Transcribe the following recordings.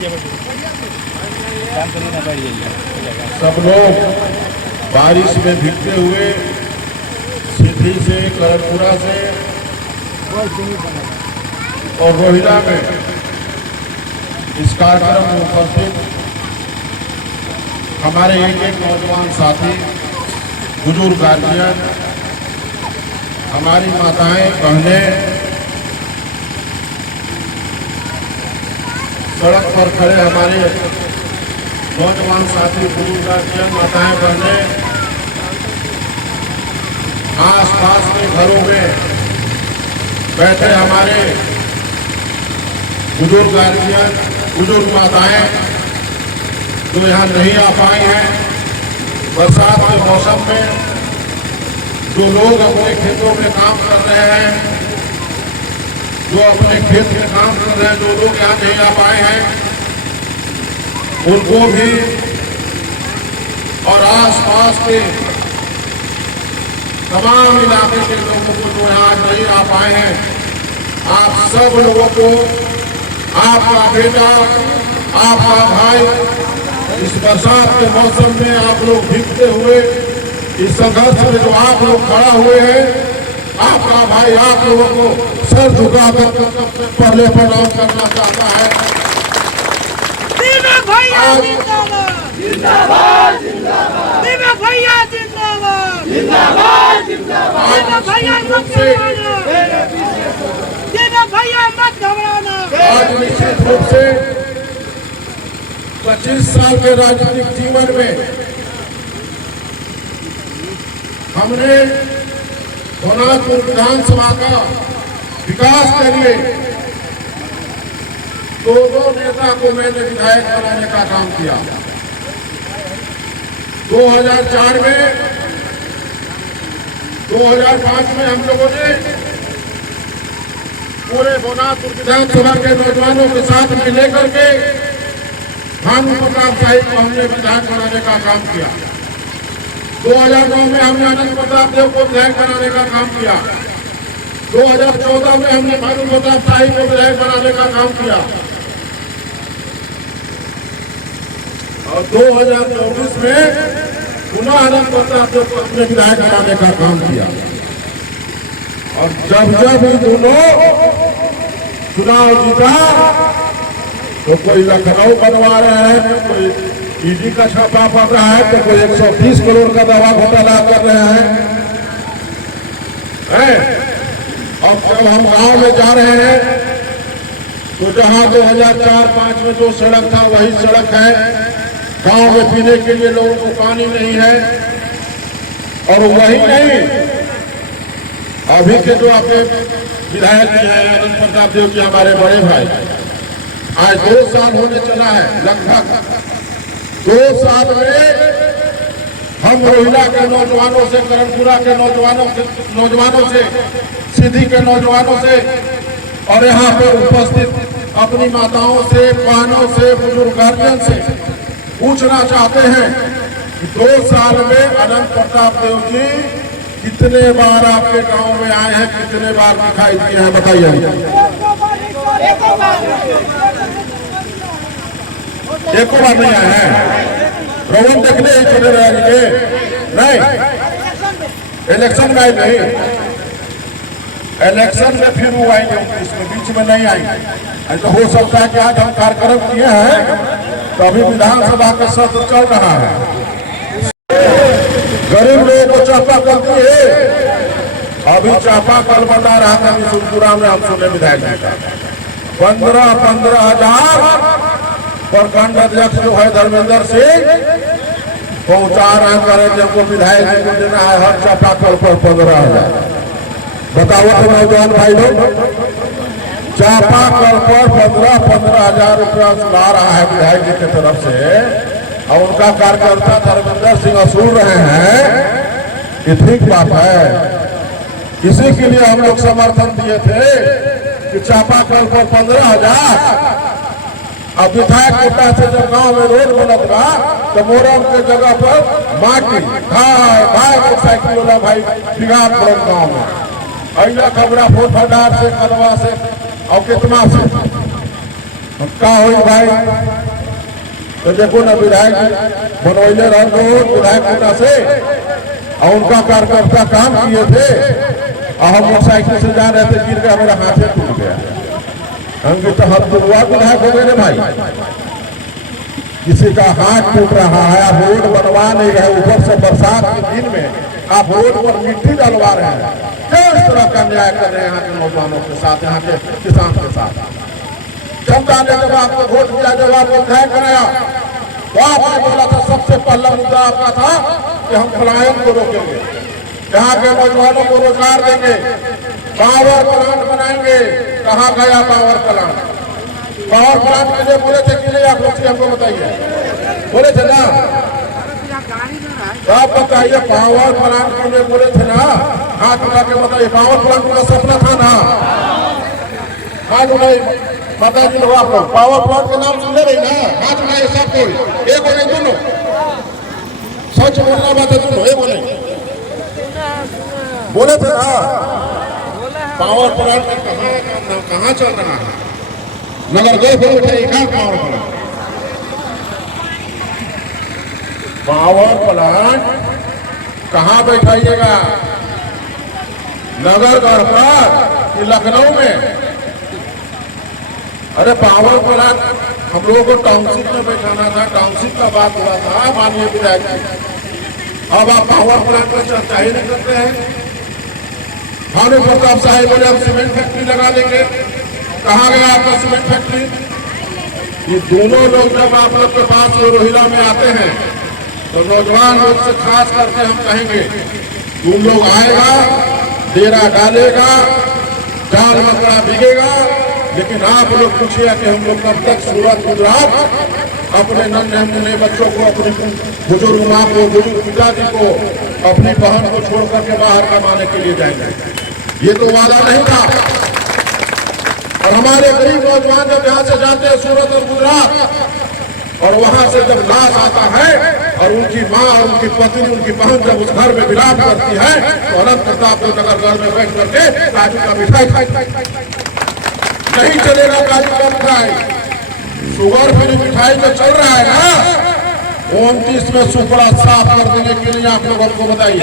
सब लोग बारिश में भीगते हुए सिद्धि से, करणपुरा से और रोहिला में इस कार्यक्रम में उपस्थित हमारे एक नौजवान साथी, बुजुर्ग गार्जियन, हमारी माताएं, बहनें, सड़क पर खड़े हमारे नौजवान साथी, बुजुर्ग गार्जियन, माताएं, बहनें, आस पास के घरों में बैठे हमारे बुजुर्ग गार्जियन, बुजुर्ग माताएं जो यहाँ नहीं आ पाए हैं, बरसात के मौसम में जो लोग अपने खेतों में काम कर रहे हैं, जो अपने खेत में काम कर रहे हैं, जो लोग यहाँ नहीं आ पाए हैं, उनको भी और आसपास के तमाम इलाके के लोगों को जो यहाँ नहीं आ पाए हैं, आप सब लोगों को, आपका बेटा, आपका भाई इस बरसात के मौसम में आप लोग भीगते हुए इस संघर्ष में जो आप लोग खड़ा हुए हैं, आपका भाई आप लोगों को सर झुकाकर पहले प्रणाम करना चाहता है। भैया जिंदाबाद, जिंदाबाद, जिंदाबाद, भैया जिंदाबाद, जिंदाबाद, जिंदाबाद, भैया मत घबराना, भैया मत घबराना। आज निश्चित रूप से 25 साल के राजनीतिक जीवन में हमने सोनापुर विधानसभा का विकास के लिए दो नेता को मैंने विधायक बनाने का काम किया। 2004 में, 2005 में हम लोगों ने पूरे सोनापुर विधानसभा के नौजवानों के साथ मिले करके भानु प्रताप साहिब को हमने विधायक बनाने का काम किया। 2009 में हमने आनंद प्रताप देव को विधायक बनाने का काम किया। 2014 में हमने भानु प्रताप साहिब को विधायक बनाने का काम किया और 2024 में पुनः आनंद प्रताप देव को अपने विधायक बनाने का काम किया। और जब जब इन दोनों चुनाव जीता तो कोई लखनऊ बनवा रहे हैं, तो कोई ईडी का छापा पड़ रहा है, तो कोई 130 करोड़ का दवा घोटाला कर रहे हैं। अब जब हम गांव में जा रहे हैं तो जहां 2004-05 में जो सड़क था वही सड़क है। गांव में पीने के लिए लोगों को पानी नहीं है। और वही नहीं, अभी के जो आपके विधायक हैं आनंद प्रताप देव जी, हमारे बड़े भाई, आज 2 साल होने चला है, लगभग 2 साल में हम रोहिला के नौजवानों से, करणपुरा के नौजवानों से, सिद्धि के नौजवानों से और यहाँ पर उपस्थित अपनी माताओं से, बहनों से, बुजुर्ग गार्जियन से पूछना चाहते हैं कि 2 साल में आनंद प्रताप देव जी कितने बार आपके गांव में आए हैं, कितने बार दिखाई दिए हैं, बताइए। एको बार नहीं आए हैं। रोहन देखने ही चले रहेंगे, नहीं इलेक्शन में आए, नहीं इलेक्शन में फिर वो आएंगे, इसमें बीच में नहीं आएंगे। तो हो सकता है कि आज हम कार्यक्रम किए हैं तो अभी विधानसभा का सत्र चल रहा है, गरीब लोगों को चापाकल दिए। अभी चापाकल बना रहा था मिसुलपुरा में, हम सुने विधायक जी का 15,000 प्रखंड अध्यक्ष जो है धर्मेंद्र सिंह पहुंचा रहे हैं, जिनको विधायक जी को देना है हर चापाकल पर 15,000। बताओ तो नौजवान भाई लोग, चापाकल पर 15,000 रुपया ला रहा है विधायक जी की तरफ से, और उनका कार्यकर्ता धर्मेंद्र सिंह वसूल रहे हैं। ये ठीक बात है। इसी के लिए हम लोग समर्थन दिए थे कि चापाकल पर 15,000। अब विधायक कोटा से जब गांव में रोड बनत बा तो मोरम के जगह पर माटी भाई मोटरसाइकिल वाला भाई बिगाड़ पड़ल गाँव में। अहिला खबरा फूट भंडार से, कलवा से और कितना से का हो भाई तो देखो ना विधायक बनोले रहो विधायक कोटा से और उनका कार्यकर्ता काम किए थे और हम मोटरसाइकिल से जा रहे थे, गिर गया, मेरा हाथ टूट गया। हम तो हम दुआ विधायक हो गए भाई, किसी का हाथ टूट रहा है, आप रोड बनवा नहीं रहे, ऊपर से बरसात के दिन में आप रोड पर मिट्टी डलवा रहे हैं। क्यों इस तरह का न्याय कर रहे हैं यहाँ के नौजवानों के साथ, यहाँ के किसान के साथ? जनता ने जब आपको वोट दिया, जब आपको विधायक बनाया तो आपने बोला था सबसे पहला मुद्दा आपका था कि हम पलायन को रोकेंगे, यहाँ के नौजवानों को रोजगार देंगे, पावर प्लांट बनाएंगे। कहाँ गया पावर प्लांट? पावर प्लांट के लिए बोले थे कि नहीं आप लोग? हमको बताइए, बोले थे ना? आप बताइए, पावर प्लांट के लिए बोले थे ना? हाथ उठा के बताइए, पावर प्लांट का सपना था ना? हाथ उठाइए, बता दी लोग आप लोग पावर प्लांट के नाम सुन रही ना? हाथ उठाइए सब कोई, एक बोले दोनों, सच बोलना बात है दोनों, एक बोले बोले थे ना? पावर प्लांट कहाँ चल रहा है? नगर गए फिर उठाइए कहाँ पावर प्लांट? पावर प्लांट कहाँ बैठाइएगा? नगरगढ़ पर कि लखनऊ में? अरे पावर प्लांट हम लोगों को टाउनशिप में बैठाना था, टाउनशिप का बात हुआ था माननीय विधायक जी। अब आप पावर प्लांट पर चर्चा ही नहीं करते हैं। भानु प्रताप साहब बोले हम सीमेंट फैक्ट्री लगा देंगे, कहाँ गया आपका सीमेंट फैक्ट्री? ये दोनों लोग जब आप लोग के पास रोहिला में आते हैं तो नौजवान लोग से खास करके हम कहेंगे, तुम लोग आएगा, डेरा डालेगा, जाल मकड़ा बिगेगा, लेकिन आप लोग पूछिए कि हम लोग कब तक सूरत गुजरात अपने नन्हे मुन्ने बच्चों को, अपनी बुजुर्ग माँ को, बुजुर्ग पिताजी को, अपनी बहन को छोड़ करके बाहर कमाने के लिए जाएंगे? ये तो वादा नहीं था। और हमारे गरीब नौजवान जब यहाँ से जाते हैं सूरत और गुजरात, और वहां से जब लाश आता है और उनकी माँ और उनकी पत्नी, उनकी बहन जब उस घर में विलाप करती है तो अनंत प्रताप नगर घर में बैठ करके काजू का मिठाई खाई। नहीं चलेगा काजू का मिठाई, शुगर फ्री मिठाई जो चल रहा है ना, 29 में सुपड़ा साफ कर देने के लिए आप लोग हमको बताइए।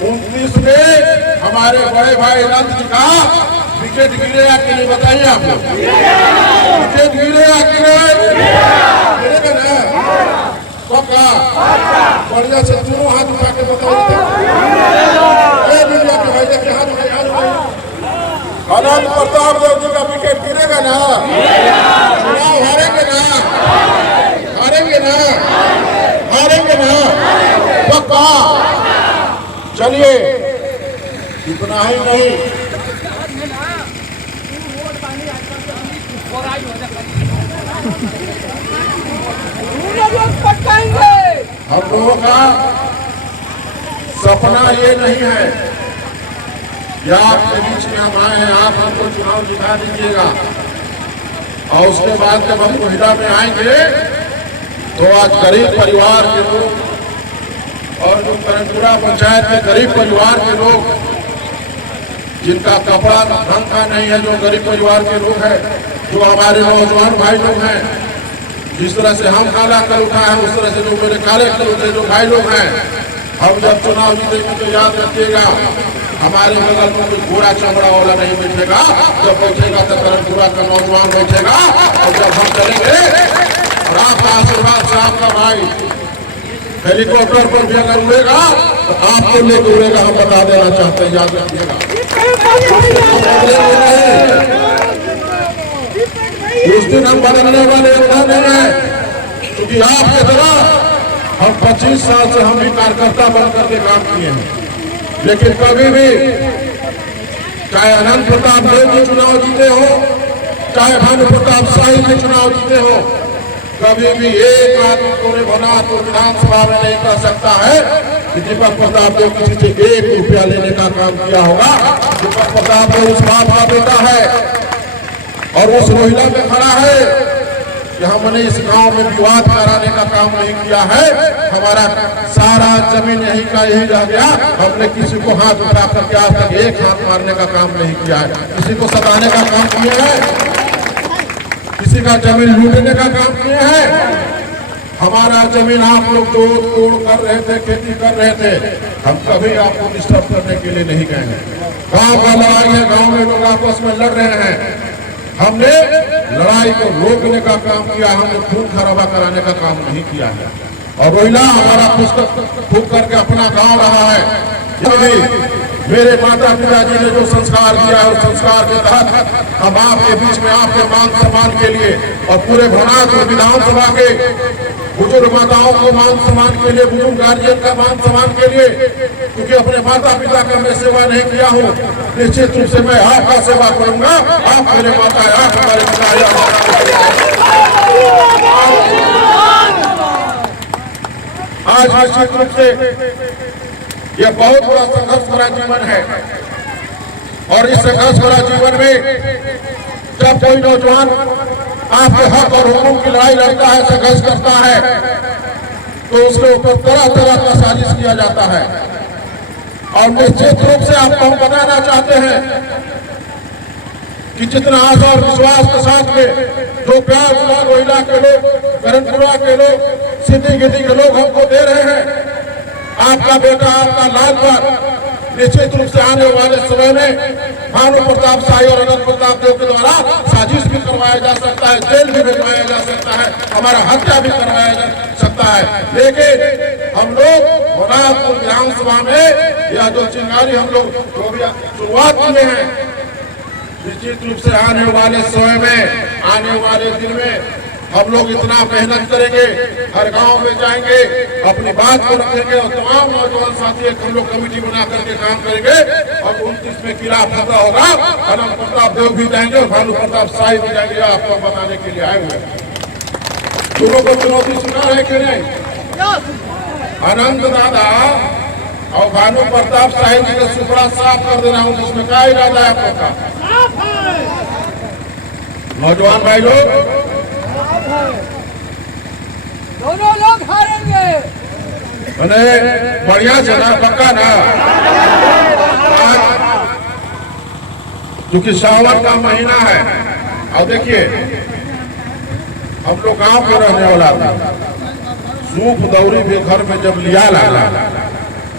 29 में हमारे बड़े भाई नंद जी का विकेट गिरेगा कि नहीं बताइए आप लोग? विकेट गिरेगा कि नहीं? गिरेगा ना? पक्का? बढ़िया से दोनों हाथ उठा के बताइए। भाई देखिए हाथ उठाइए। अनंत प्रताप जी का विकेट गिरेगा ना? चुनाव हारेंगे ना? हारेंगे ना? हारेंगे ना? पक्का? चलिए, इतना ही नहीं, हम लोगों का सपना ये नहीं है कि आपके बीच में हम आए हैं, आप हमको चुनाव जिता दीजिएगा और उसके बाद जब हम रोहिला में आएंगे तो आज गरीब परिवार के लोग और जो करनपुरा पंचायत के गरीब परिवार के लोग, जिनका कपड़ा ढंग का नहीं है, जो गरीब परिवार के लोग हैं, जो हमारे नौजवान भाई लोग हैं, जिस तरह से हम काला कर उठा है उस तरह से जो मेरे काले कर उठे जो भाई लोग हैं, हम जब चुनाव जीतेंगे तो याद रखिएगा हमारे बगल में कोई घोड़ा चमड़ा वाला नहीं बैठेगा। जब बैठेगा तो करनपुरा का नौजवान बैठेगा और जब हम चलेंगे और आपका आशीर्वाद से आपका भाई हेलीकॉप्टर पर भी अगर उड़ेगा तो आपको लेकर उड़ेगा, हम बता देना चाहते हैं, याद रखिएगा। उस दिन हम बदलने वाले नहीं है, क्योंकि आपके तरह हम 25 साल से हम भी कार्यकर्ता बन करके काम किए हैं, लेकिन कभी भी चाहे अनंत प्रताप देव जी चुनाव जीते हो, चाहे भानु प्रताप शाही जी चुनाव जीते हो, कभी भी एक आदमी को बना तो विधानसभा में नहीं कर सकता है कि दीपक प्रताप देव किसी से 1 रुपया लेने का काम किया होगा। दीपक प्रताप देव उस बाप का बेटा है और उस रोहिला में खड़ा है कि हमने इस गांव में विवाद कराने का काम नहीं किया है, हमारा सारा जमीन यही का यही रह गया। हमने किसी को हाथ उठा करके आज तक एक हाथ मारने का काम नहीं किया है, किसी को सताने का काम किया है, किसी का जमीन लूटने का काम किया है। हमारा जमीन आप लोग जोत तोड़ कर रहे थे, खेती कर रहे थे, हम कभी आपको डिस्टर्ब करने के लिए नहीं गए हैं। गांव का लड़ाई है, गांव में लोग आपस में लड़ रहे हैं, हमने लड़ाई को रोकने का काम किया, हमने खून खराबा कराने का काम नहीं किया है। और रोहिला हमारा खुद करके अपना गांव रहा है। मेरे माता पिता जी ने जो संस्कार दिया है उस संस्कार के तहत हम आपके बीच में आपके मान सम्मान के लिए और पूरे भवनाथ विधानसभा के बुजुर्ग माताओं को मान सम्मान के लिए, बुजुर्ग गार्जियन का मान सम्मान के लिए, क्योंकि अपने माता पिता का मैं सेवा नहीं किया हूँ, निश्चित रूप से मैं आपका सेवा करूंगा। आप मेरे माता है, आप हमारे आज निश्चित रूप से यह बहुत बड़ा संघर्ष भरा जीवन है। और इस संघर्ष भरा जीवन में जब कोई नौजवान आपके हक और हुकूक की लड़ाई लड़ता है, संघर्ष करता है, तो उसके ऊपर तरह तरह का साजिश किया जाता है। और निश्चित रूप से आपको हम बताना चाहते हैं कि जितना आशा और विश्वास के साथ में जो प्यार रोहिला के लोग, करणपुरा के लोग, सिद्धि गिद्धि के लोग हमको दे रहे हैं, आपका बेटा आपका लाल पर निश्चित रूप से आने वाले समय में भानु प्रताप शाही और अनंत प्रताप देव के द्वारा साजिश भी करवाया जा सकता है, जेल भी भिजवाया जा सकता है, हमारा हत्या भी करवाया जा सकता है। लेकिन हम लोग भवनाथपुर विधानसभा में यह जो चिंगारी हम लोग जो भी शुरुआत किए हैं, निश्चित रूप से आने वाले समय में, आने वाले दिन में हम लोग इतना मेहनत करेंगे, हर गांव में जाएंगे, अपनी बात को रखेंगे और तमाम नौजवान साथी हम लोग कमेटी बना करके काम करेंगे। और 29 में किला फतह होगा, अनंत प्रताप देव भी जाएंगे और भानु प्रताप शाही भी जाएंगे। आपको बताने के लिए आए हुए लोगों को चुनौती सुना है कि नहीं? अनंत दादा और भानु प्रताप शाही जी का सुपड़ा साफ कर देना हूँ, जिसमें क्या इरादा है आप लोग का? नौजवान भाई लोग, दोनों लोग हारेंगे। मैंने बढ़िया से ना, पक्का ना। आज क्योंकि सावन का महीना है और देखिए हम लोग गांव के रहने वाला था, सूप दौरी भी घर में जब लिया लाला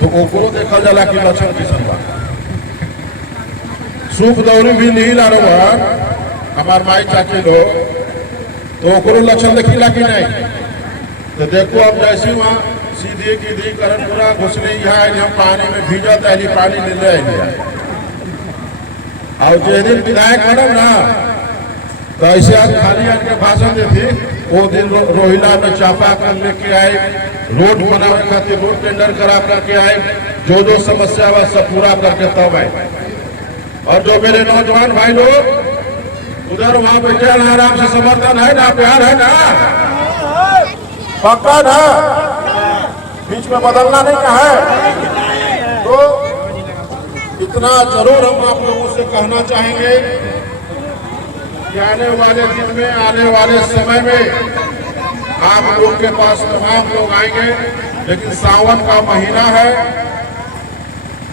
तो ओकरो देखा जाला कि लक्षण किसन बा। सूप दौरी भी नहीं ला रहा हमार माई चाची लोग, तो ओकरो लक्षण देखिला कि नहीं? तो देखो अब जैसे वहाँ सीधे की दी करणपुरा घुसने यहाँ हम पानी में भीजा तहली पानी ले लिया। और जिस दिन विधायक बनम ना तो ऐसे आज खाली आके भाषण देती, वो दिन रोहिला में चापा कर लेके आए, रोड बनाने खातिर रोड टेंडर करा करके आए, जो जो समस्या हुआ सब पूरा करके तब आए। और जो मेरे नौजवान भाई लोग उधर वहां बैठे आराम से, समर्थन है ना, प्यार है ना, पक्का ना, बीच में बदलना नहीं का है। तो इतना जरूर हम आप लोगों से कहना चाहेंगे कि आने वाले दिन में, आने वाले समय में आप लोग के पास तमाम लोग आएंगे। लेकिन सावन का महीना है,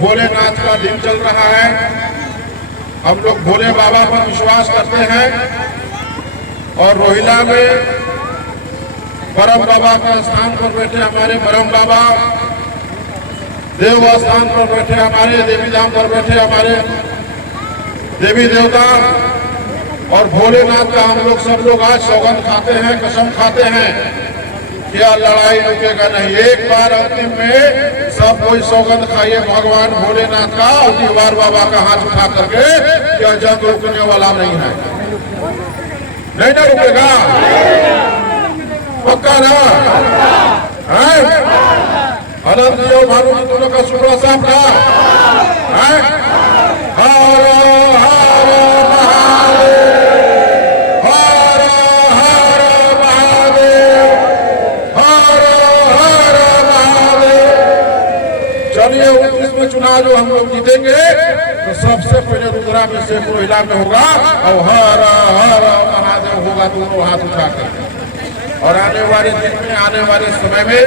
भोलेनाथ का दिन चल रहा है, हम लोग भोले बाबा पर विश्वास करते हैं। और रोहिला में परम बाबा का स्थान पर बैठे हमारे परम बाबा, देव स्थान पर बैठे हमारे देवी धाम पर बैठे हमारे देवी देवता और भोलेनाथ का हम लोग सब लोग आज सौगंध खाते हैं, कसम खाते हैं कि यह लड़ाई रुकेगा नहीं। एक बार अंतिम में सब कोई सौगंध खाइए भगवान भोलेनाथ का और दीवार बाबा का हाथ उठा करके, यह जंग रुकने वाला नहीं है, नहीं ना रुकेगा, पक्का ना है? अनंत जी और भानु जी दोनों का शुक्र साहब का है। हर हर महादेव, हर हर महादेव, हर हर महादेव। चलिए 29 में चुनाव जो हम लोग जीतेंगे तो सबसे पहले रुद्रा में से रोहिला में होगा और हर हर महादेव होगा दोनों हाथ उठाकर। और आने वाले दिन में, आने वाले समय में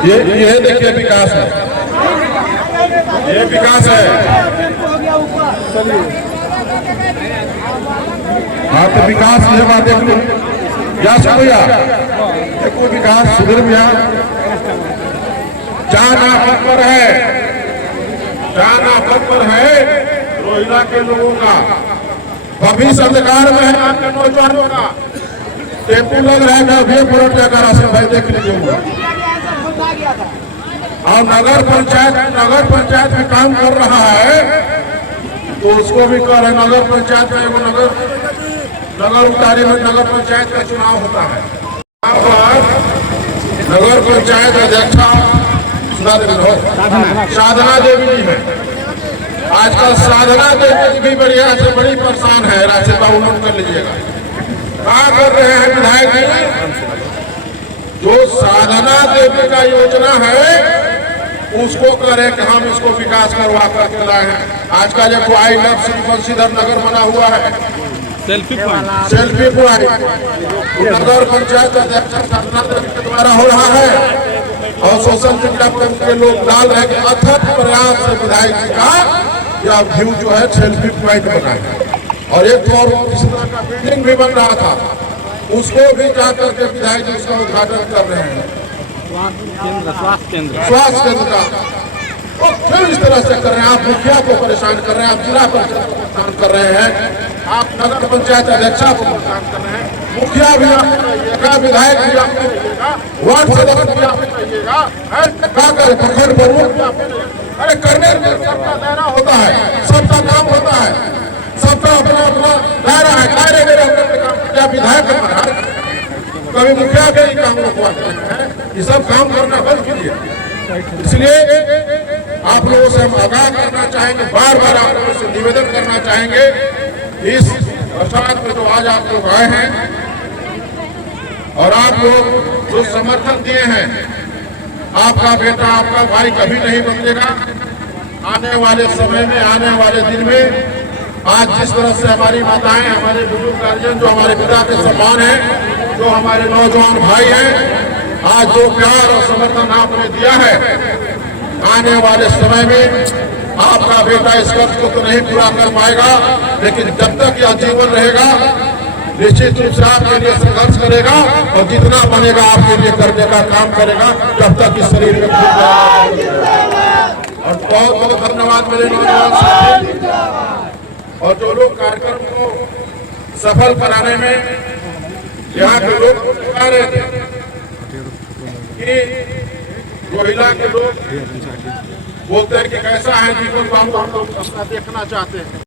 ये देखिए विकास है, ये विकास है। हाँ तो विकास ये बात देख लो, क्या भैया देखो विकास सुधीर भैया जाना पद पर है, जाना पद पर है रोहिला के लोगों का, भविष्य अंधकार में है आपके नौजवानों का। टेम्पू लग रहा है अभी पलट जाकर राशन भाई देख लीजिए। और नगर पंचायत में काम कर रहा है तो उसको भी कह रहे नगर पंचायत में, वो नगर उतारी में नगर पंचायत का चुनाव होता है। यहाँ पर नगर पंचायत अध्यक्षा साधना देवी जी है। आजकल साधना देवी भी बढ़िया से बड़ी परेशान है, राशि बाबू नोट कर लीजिएगा। क्या कर रहे हैं विधायक जी? जो साधना देवी का योजना है उसको करें कि हम इसको विकास करवा कर लाए हैं। आज का जो आई लव श्री बंशीधर नगर बना हुआ है, सेल्फी पॉइंट नगर पंचायत अध्यक्ष साधना देवी के द्वारा हो रहा है। और सोशल मीडिया पर उनके लोग डाल रहे हैं अथक प्रयास से विधायक जी का या व्यू जो है सेल्फी पॉइंट बनाए। और एक और इस तरह का बिल्डिंग भी बन रहा था, उसको भी जाकर के विधायक जी उसका उद्घाटन कर रहे हैं। स्वास्थ्य केंद्र का वो क्यों इस तरह से कर रहे हैं? आप मुखिया को परेशान कर रहे हैं, आप जिला परिषद को परेशान कर रहे हैं, आप नगर पंचायत अध्यक्षा को परेशान कर रहे हैं, मुखिया भी आपको कहिएगा, विधायक भी आपको कहिएगा, वार्ड सदस्य भी आपको कहिएगा, क्या करे प्रखंड प्रमुख भी आपको। अरे करने में सबका दायरा होता है, सबका काम होता है, सबका अपना अपना दायरा है। दायरे में रहकर काम किया विधायक महाराज, कभी मुखिया के ही काम रुकवाते हैं। ये सब काम करना बंद कीजिए। इसलिए आप लोगों से हम आगाह करना चाहेंगे, बार बार आप लोगों से निवेदन करना चाहेंगे, इस बरसात में जो आज आप लोग आए हैं और आप लोग जो समर्थन दिए हैं, आपका बेटा आपका भाई कभी नहीं बदलेगा। आने वाले समय में, आने वाले दिन में आज जिस तरह से हमारी माताएं, हमारे बुजुर्ग गार्जियन जो हमारे पिता के समान हैं, जो हमारे नौजवान भाई हैं, आज जो प्यार और समर्थन आपने दिया है, आने वाले समय में आपका बेटा इस कर्ज को तो नहीं पूरा कर पाएगा, लेकिन जब तक यह जीवन रहेगा निश्चित रूप से आपके लिए संघर्ष करेगा और जितना बनेगा आपके लिए करने का काम करेगा, जब तक इस शरीर में खून रहेगा। और बहुत बहुत धन्यवाद मेरे नौजवान साथी और जो लोग कार्यक्रम को सफल कराने में यहाँ के लोग बता रहे थे कि रोहिला के लोग बोलते हैं कि कैसा है दीपक बाबू, हम लोग अपना देखना चाहते हैं।